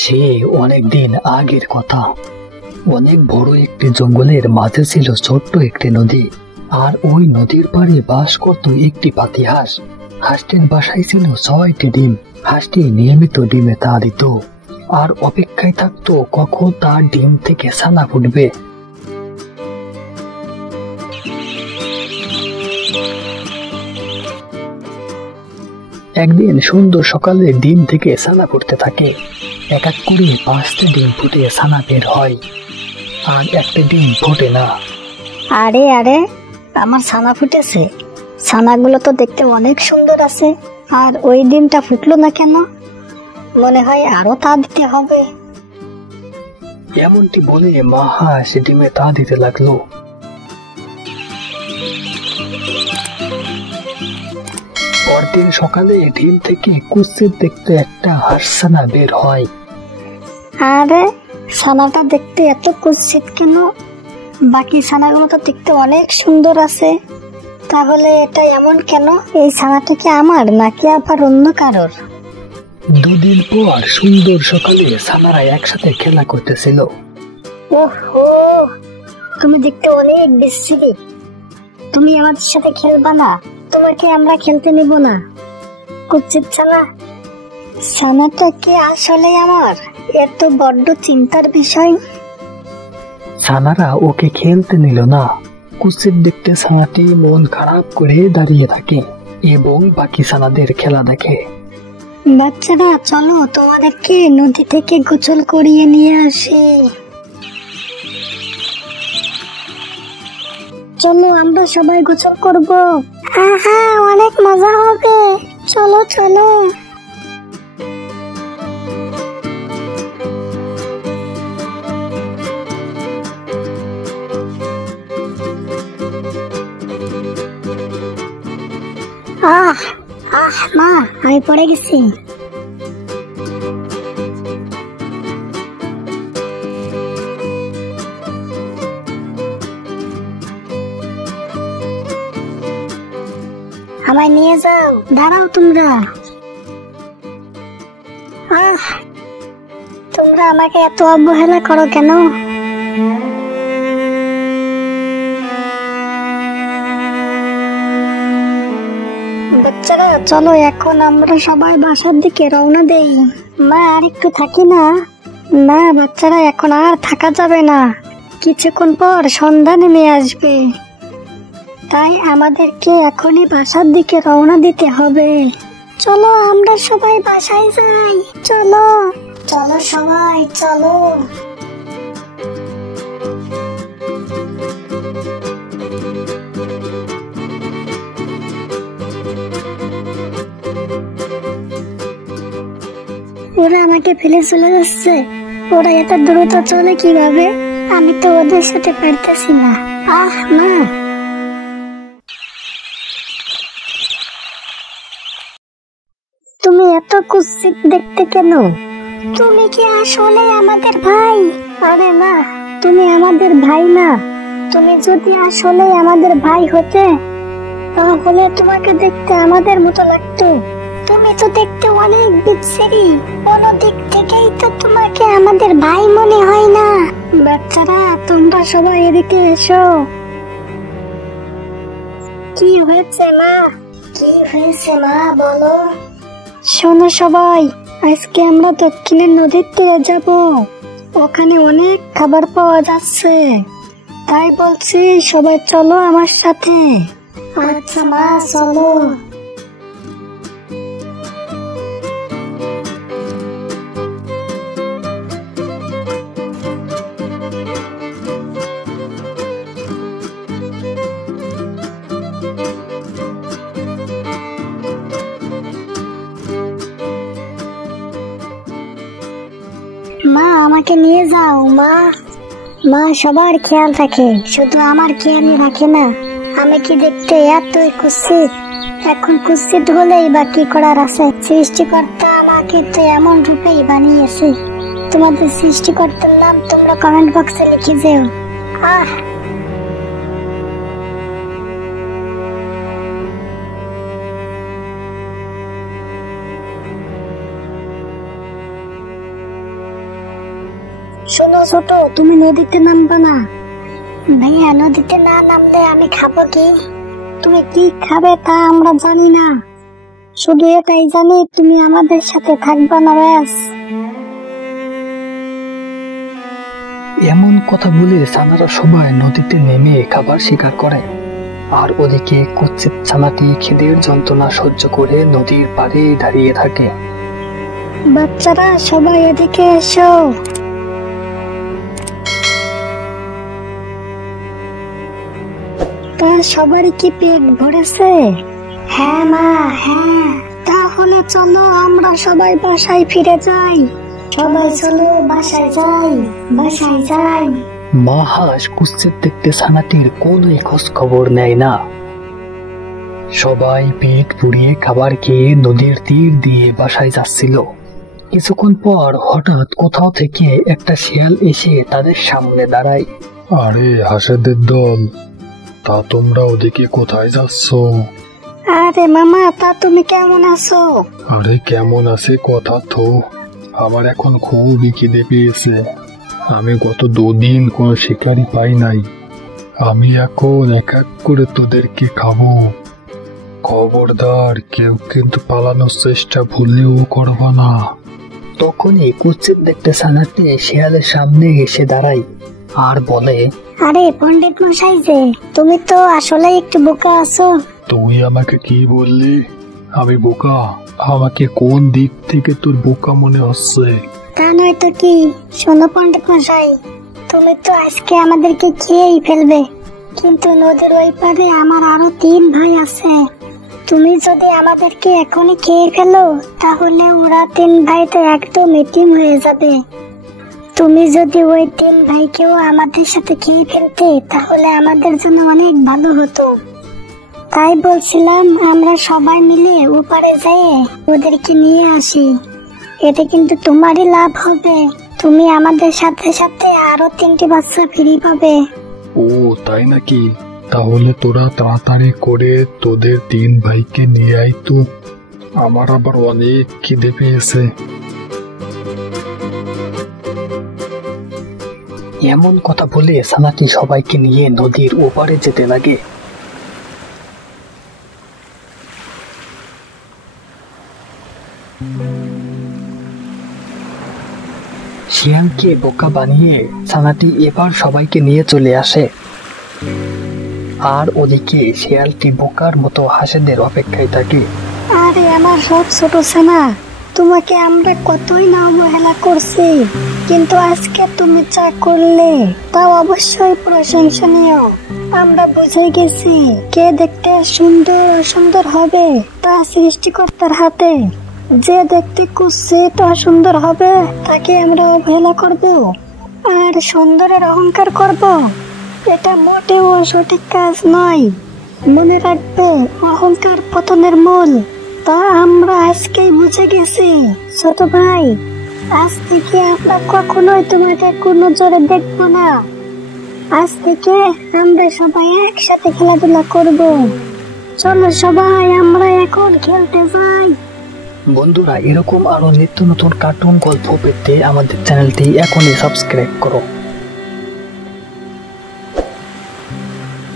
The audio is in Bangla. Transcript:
সে অনেক দিন আগের কথা। অনেক বড় একটি জঙ্গলের মাঝে ছিল ছোট্ট একটি নদী। আর ওই নদীর পাড়ে বাস করত একটি পাতি হাঁস। হাঁসটির বাসায় ছিল 6টি ডিম। হাঁসটি নিয়মিত ডিমে তা দিত আর অপেক্ষায় থাকতো কখন তার ডিম থেকে ছানা ফুটবে। একদিন সুন্দর সকালে ডিম থেকে ছানা ফুটতে থাকে। এক এক করে 5টা ডিম ফুটে ছানা বের হয়, আর একটা ডিম ফোটে না। আরে আরে, আমার ছানা ফুটেছে। ছানাগুলো তো দেখতে অনেক সুন্দর আছে, আর ওই ডিমটা ফুটলো না কেন? মনে হয় আরো তা দিতে হবে। এমনটি বলে মা হাঁস ডিমে তা দিতে লাগলো। পরদিন সকালে ডিম থেকে কুৎসিত দেখতে একটা হাঁস ছানা বের হয়। আরে, ছানাটা দেখতে এত কুৎসিত কেন? বাকি ছানাগুলো তো দেখতে অনেক সুন্দর আছে। তাহলে এটা এমন কেন? এই ছানাটা কি আমার নাকি আবার অন্য কারোর? 2 দিন পর সুন্দর সকালে ছানারা একসাথে খেলা করতেছিল। ওহো, তুমি দেখতে অনেক বিশ্রী। তুমি আমাদের সাথে খেলবা না? তোমাকে আমরা খেলতে নিব না। কুৎসিত ছানা। ছানাটা কি আসলে আমার? এত বড্ড চিন্তার বিষয়। ছানারা ওকে খেলতে নিল না। কুৎসিত দেখতে ছানাটি মন খারাপ করে দাঁড়িয়ে থাকে এবং বাকি ছানাদের খেলা দেখে। বাচ্চারা, চলো তোমাদেরকে নদী থেকে গোসল করিয়ে নিয়ে আসি। চলো, আমরা সবাই গোসল করব। আহা, অনেক মজা হবে। চলো চলো। আহ আহ মা, আমি পড়ে গেছি। আমায় নিয়ে যাও। দাঁড়াও তোমরা। তোমরা আমাকে এত অবহেলা করো কেন? বাচ্চারা, চলো এখন আমরা সবাই বাসার দিকে রওনা দেই। মা, আর একটু থাকি না? না বাচ্চারা, এখন আর থাকা যাবে না। কিছুক্ষণ পর সন্ধ্যা নেমে আসবে, তাই আমাদেরকে এখনই বাসার দিকে রওনা দিতে হবে। চলো আমরা সবাই বাসায় যাই। চলো চলো সবাই, চলো। ওরা আমাকে ফেলে চলে যাচ্ছে। ওরা এত দ্রুত চলে কিভাবে? আমি তো ওদের সাথে পারতেছি না। আহ মা, তুমি এত কুৎসিত দেখতে কেন? তুমি কি আসলে আমাদের ভাই? আরে না, তুমি আমাদের ভাই না। তুমি যদি আসলে আমাদের ভাই হতে, তাহলে তোমাকে দেখতে আমাদের মতো লাগতো। তুমি তো দেখতে অনেক বিশ্রী। কোনো দিক থেকেই তো তোমাকে আমাদের ভাই মনে হয় না। বাচ্চারা, তোমরা সবাই এদিকে এসো। কি হয়েছে মা? কি হয়েছে মা, বলো। শোনো সবাই, আজকে আমরা দক্ষিণের নদীর তীরে যাব। ওখানে অনেক খাবার পাওয়া যাচ্ছে। তাই বলছি সবাই চলো আমার সাথে। আচ্ছা মা, চলো। মা, আমাকে নিয়ে যাও। মা, মা সবার খেয়াল রাখে, শুধু আমার খেয়ালই রাখে না। আমি কি দেখতে এতই কুৎসিত? এখন কুৎসিত হলেই বা কি করার আছে? সৃষ্টিকর্তা আমাকে তো এমন রূপেই বানিয়েছে। তোমাদের সৃষ্টিকর্তার নাম তোমরা কমেন্ট বক্সে লিখে যেও। আহ, শোনো ছোট, তুমি নদীতে নামবা না। ভাইয়া, নদীতে না নামলে আমি খাবো কি? তুমি কি খাবে তা আমরা জানি না, শুধু এটাই জানি তুমি আমাদের সাথে থাকবা না, ব্যাস। এমন কথা বলে ছানারা সবাই নদীতে নেমে খাবার শিকার করে। আর ওদিকে কুৎসিত ছানাটি খিদের যন্ত্রণা সহ্য করে নদীর পাড়ে দাঁড়িয়ে থাকে। বাচ্চারা সবাই এদিকে এসো। তা সবারই কি পেট ভরেছে? হ্যাঁ মা, হ্যাঁ। তাহলে চলো আমরা সবাই বাসায় ফিরে যাই। সবাই চলো বাসায় যাই, বাসায় যাই। মা হাঁস কুৎসিত দেখতে ছানাটির কোনো খোঁজ খবর নেয় না। সবাই পেট পুড়িয়ে খাবার খেয়ে নদীর তীর দিয়ে বাসায় যাচ্ছিল। কিছুক্ষণ পর হঠাৎ কোথাও থেকে একটা শিয়াল এসে তাদের সামনে দাঁড়ায়। আরে হাঁসেদের দল, তা তোমরা ওদিকে কোথায় যাচ্ছ? আরে মামা, তা তুমি কেমন আছো? আরে কেমন আছে কথা তো, আমার এখন খুবই খিদে পেয়েছে। আমি গত 2 দিন কোনো শিকারি পাই নাই। আমি এখন এক এক করে তোদেরকে খাবো। খবরদার, কেউ কিন্তু পালানোর চেষ্টা ভুলেও করবা না। তখনই কুৎসিত দেখতে ছানাটি শিয়ালের সামনে এসে দাঁড়ায় আর বলে, আরে পণ্ডিত মশাই যে, তুমি তো আসলে একটু বোকা আছো। তুই আমাকে কি বললি? আমি বোকা? আমাকে কোন দিক থেকে তোর বোকা মনে হচ্ছে? তা নয় তো কি। শোনো পণ্ডিত মশাই, তুমি তো আজকে আমাদেরকে খেয়েই ফেলবে, কিন্তু নদীর ওই পারে আমার আরো 3 ভাই আছে। তুমি যদি আমাদেরকে এখনই খেয়ে ফেলো, তাহলে ওরা 3 ভাইতে একদম এতিম হয়ে যাবে। তুমি যদি ওই 3 ভাইকেও আমাদের সাথে খেয়ে ফেলতে, তাহলে আমাদের জন্য অনেক ভালো হতো। তাই বলছিলাম আমরা সবাই মিলে ওপারে যেয়ে ওদেরকে নিয়ে আসি। এতে কিন্তু তোমারই লাভ হবে। তুমি আমাদের সাথে সাথে আরো 3টি বাচ্চা ফ্রি পাবে। ও তাই নাকি? তাহলে তোরা তাড়াতাড়ি করে তোদের 3 ভাইকে নিয়ে আয় তো, আমার আবার অনেক খিদে পেয়েছে। এমন কথা বলে ছানাটি সবাইকে নিয়ে নদীর ওপারে যেতে লাগে। শিয়ালকে বোকা বানিয়ে ছানাটি এবার সবাইকে নিয়ে চলে আসে। আর ওদিকে শিয়ালটি বোকার মতো হাঁসেদের অপেক্ষায় থাকে। আরে আমার সব ছোট ছানা, তোমাকে আমরা কতই না অবহেলা করছি, কিন্তু আজকে তুমি যা করলে তা অবশ্যই প্রশংসনীয়। আমরা বুঝে গেছি কে দেখতে সুন্দর অসুন্দর হবে তা সৃষ্টিকর্তার হাতে। যে দেখতে কুৎসিত অসুন্দর হবে তাকে আমরা অবহেলা করব আর সুন্দরের অহংকার করব, এটা মোটেও সঠিক কাজ নয়। মনে রাখবে, অহংকার পতনের মূল। তা আমরা আজকেই বুঝে গেছি। ছোট ভাই, আজ থেকে আমরা কখনোই তোমাকে কোনো জোরে দেখবো না। আজ থেকে আমরা সবাই একসাথে খেলাধুলা করব। চলো সবাই আমরা এখন খেলতে যাই। বন্ধুরা, এরকম আরো নিত্য নতুন কার্টুন গল্প পেতে আমাদের চ্যানেলটি এখনই সাবস্ক্রাইব করো।